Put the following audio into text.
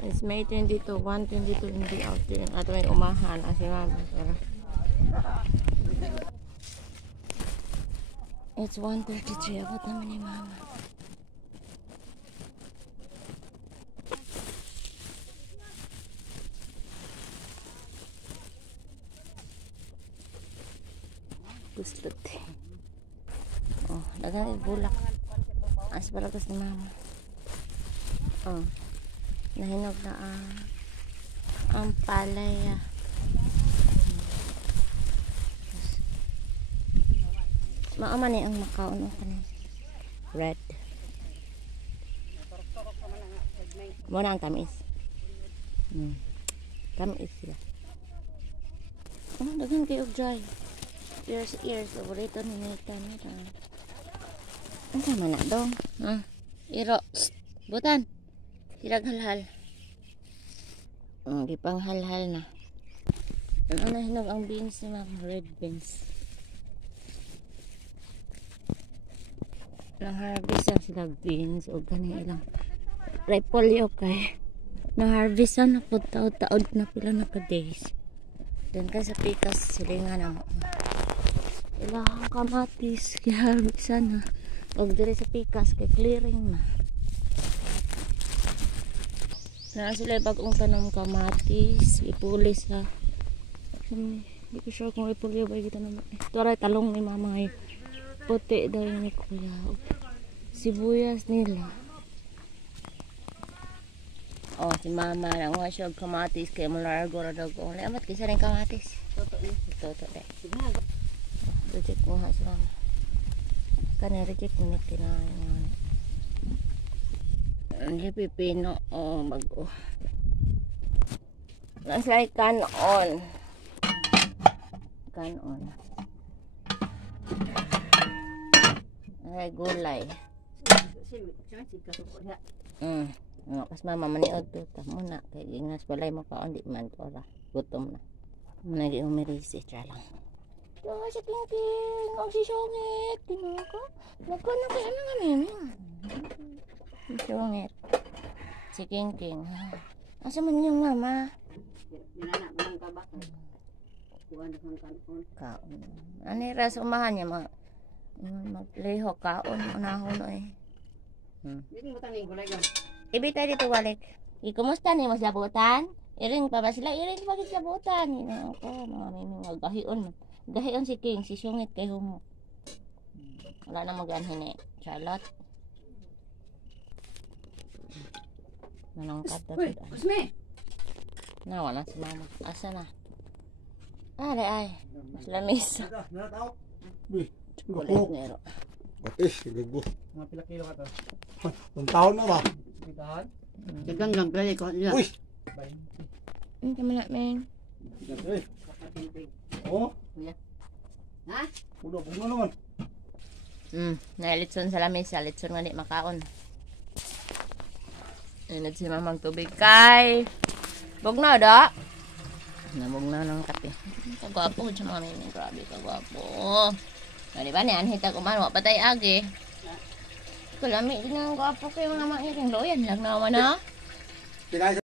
It's May 22, 1:22 in the afternoon. At may umahan ang si mama. Pero it's 1:33. Abot namin ni mama. Gusto te. Oh, dagang bulak. Asparagus ni mama. Oh. Nahinog na ang palay. Maaman ang makaon ko ni red. Mo na ang tamis. Tamis ya. Oh, dagan kayo dry. Ears overito ni nita nita. Ang sama na dong. Iro. Butan. Hirag halhal. Di pang halhal na. Ano hinog ang beans ni mama? Red beans. Na-harvest ang sila beans o gani ilang repolyo kay na-harvest na po taod na pila na ka days. Then ka sa pikas silingan na mo. Ilang kamatis kaya harvest na. Og dire sa pikas kay clearing na. Na sila bagong tanom kamatis, ipulis ha. Hindi ko sure kung ipulyo ba kita naman. Ito rin talong ni mama ngayon. Puti daw ni kuya. Sibuyas nila. Oh, si mama nang nga siya kamatis kaya malargo na daw ko. Amat kisa rin kamatis. Toto de. Reject mo ha si mama. Kanya reject mo na kinain. Ang pipino bago. Naslay kanon. Ay gulay. Kas mama maniod to ta muna kay ingas balay mo kaon di man to ra. Gutom na. Nagi umirisi tra lang. Tuwa sa king og si sungit. Tinako. Nagkuno kay ano ngamin. Sungit. Si King. Asa man yung mama? Nilana man ka ba? Kuwan kan kaon. Ani ra sumahan niya magleho kaon unahon oy. Dili mo taning gulay gan. Ibita dito balik. Kumusta ni mo sa butan? Iring pa ba sila? Iring pa sa butan. Ako mga miming gahion. Gahion si King, si Sungit kay humo. Wala na maganhin eh. Charlotte. Nanangkat na Uy, Usme! Wala si mama. Asa na? Ay. Mas lamis. Kulit nero. Batis, gago. Mga pila kilo ka to? Ang taon na ba? Itahan? Dagang ganggali ko niya. Uy! Ang kamala, men. Uy! Oo? Ha? Puno naman. Nailitson sa lamis. Litson nga di makaon. Inad si mamang tubig kay bugnaw da. Nabugnaw ng kape. Kagwapo sa mga miming. Grabe kagwapo. Di ba niyan hita kumano patay agi. Kalami din ang gwapo kay mga mairing loyan lang naman ha. Pinay